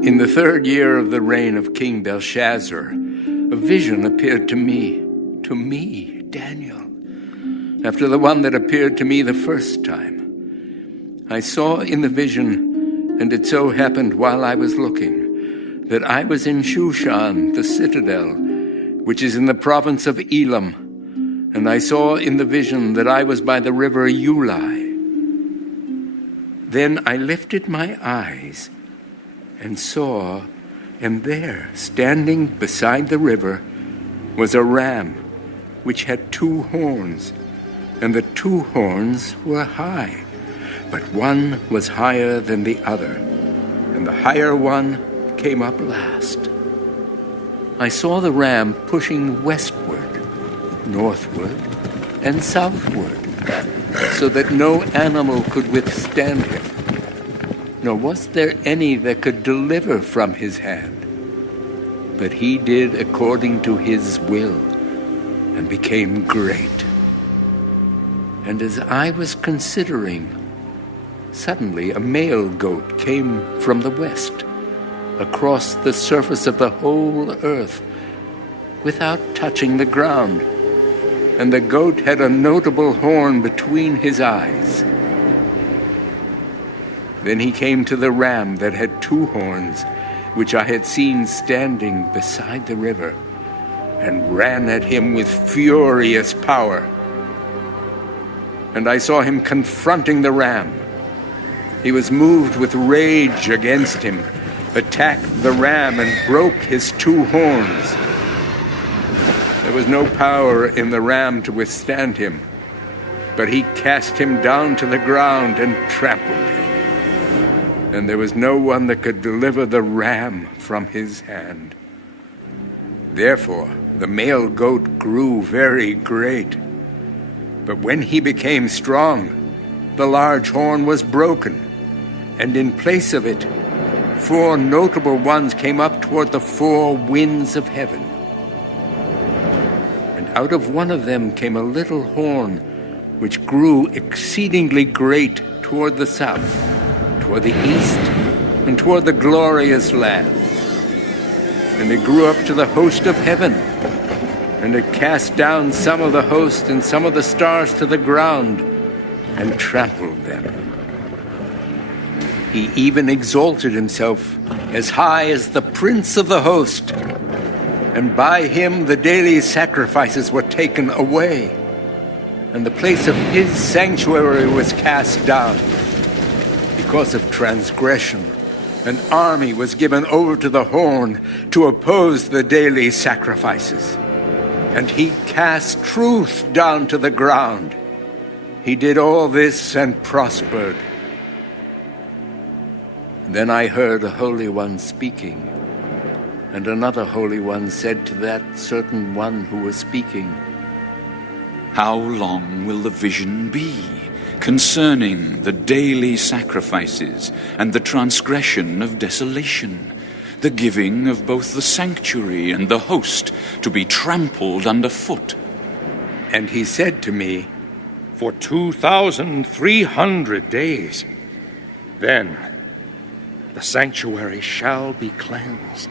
In the 3rd year of the reign of King Belshazzar, a vision appeared to me, Daniel, after the one that appeared to me the first time. I saw in the vision, and it so happened while I was looking, that I was in Shushan, the citadel, which is in the province of Elam, and I saw in the vision that I was by the river Ulai. Then I lifted my eyes and saw, and there, standing beside the river, was a ram which had 2 horns, and the 2 horns were high, but one was higher than the other, and the higher one came up last. I saw the ram pushing westward, northward, and southward, so that no animal could withstand him, nor was there any that could deliver from his hand. But he did according to his will, and became great. And as I was considering, suddenly a male goat came from the west, across the surface of the whole earth, without touching the ground, and the goat had a notable horn between his eyes. Then he came to the ram that had 2 horns, which I had seen standing beside the river, and ran at him with furious power. And I saw him confronting the ram. He was moved with rage against him, attacked the ram, and broke his 2 horns. There was no power in the ram to withstand him, but he cast him down to the ground and trampled him. And there was no one that could deliver the ram from his hand. Therefore, the male goat grew very great. But when he became strong, the large horn was broken, and in place of it, 4 notable ones came up toward the 4 winds of heaven. And out of one of them came a little horn, which grew exceedingly great toward the south, toward the east, and toward the glorious land. And it grew up to the host of heaven, and it cast down some of the host and some of the stars to the ground, and trampled them. He even exalted himself as high as the prince of the host, and by him the daily sacrifices were taken away, and the place of his sanctuary was cast down. Because of transgression, an army was given over to the horn to oppose the daily sacrifices. And he cast truth down to the ground. He did all this and prospered. Then I heard a Holy One speaking, and another Holy One said to that certain one who was speaking, "How long will the vision be concerning the daily sacrifices and the transgression of desolation, the giving of both the sanctuary and the host to be trampled underfoot?" And he said to me, "For 2,300 days, then the sanctuary shall be cleansed."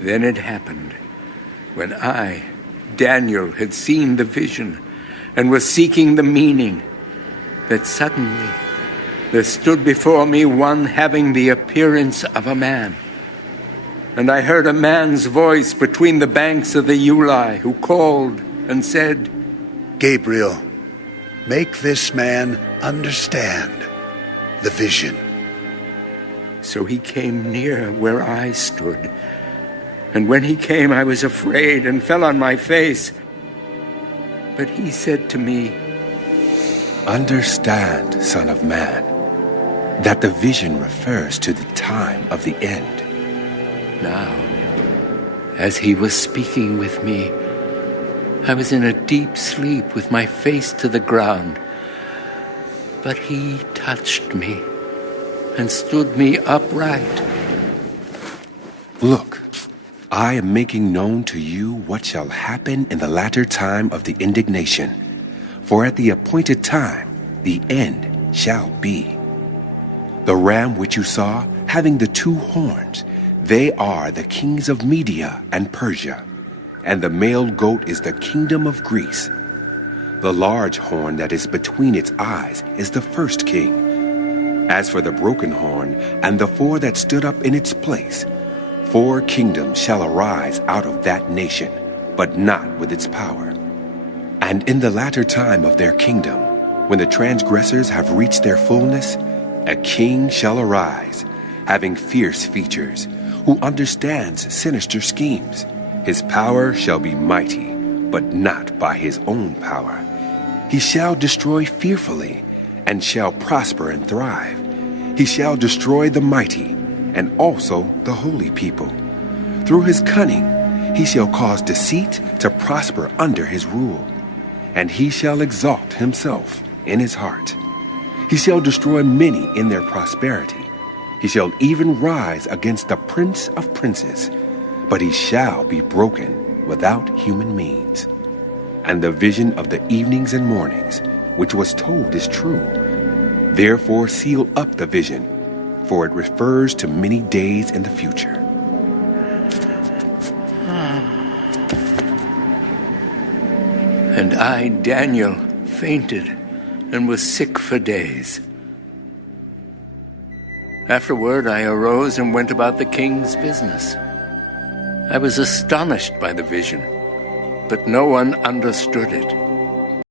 Then it happened, when I, Daniel, had seen the vision and was seeking the meaning, that suddenly there stood before me one having the appearance of a man. And I heard a man's voice between the banks of the Ulai, who called and said, "Gabriel, make this man understand the vision." So he came near where I stood. And when he came, I was afraid and fell on my face. But he said to me, "Understand, Son of Man, that the vision refers to the time of the end." Now, as he was speaking with me, I was in a deep sleep with my face to the ground. But he touched me and stood me upright. "Look, I am making known to you what shall happen in the latter time of the indignation. For at the appointed time, the end shall be." The ram which you saw, having the 2 horns, they are the kings of Media and Persia, and the male goat is the kingdom of Greece. The large horn that is between its eyes is the first king. As for the broken horn and the 4 that stood up in its place, 4 kingdoms shall arise out of that nation, but not with its power. And in the latter time of their kingdom, when the transgressors have reached their fullness, a king shall arise, having fierce features, who understands sinister schemes. His power shall be mighty, but not by his own power. He shall destroy fearfully, and shall prosper and thrive. He shall destroy the mighty, and also the holy people. Through his cunning he shall cause deceit to prosper under his rule, and he shall exalt himself in his heart. He shall destroy many in their prosperity. He shall even rise against the prince of princes, but he shall be broken without human means. And the vision of the evenings and mornings, which was told, is true. Therefore seal up the vision, for it refers to many days in the future. And I, Daniel, fainted and was sick for days. Afterward I arose and went about the king's business. I was astonished by the vision, but no one understood it.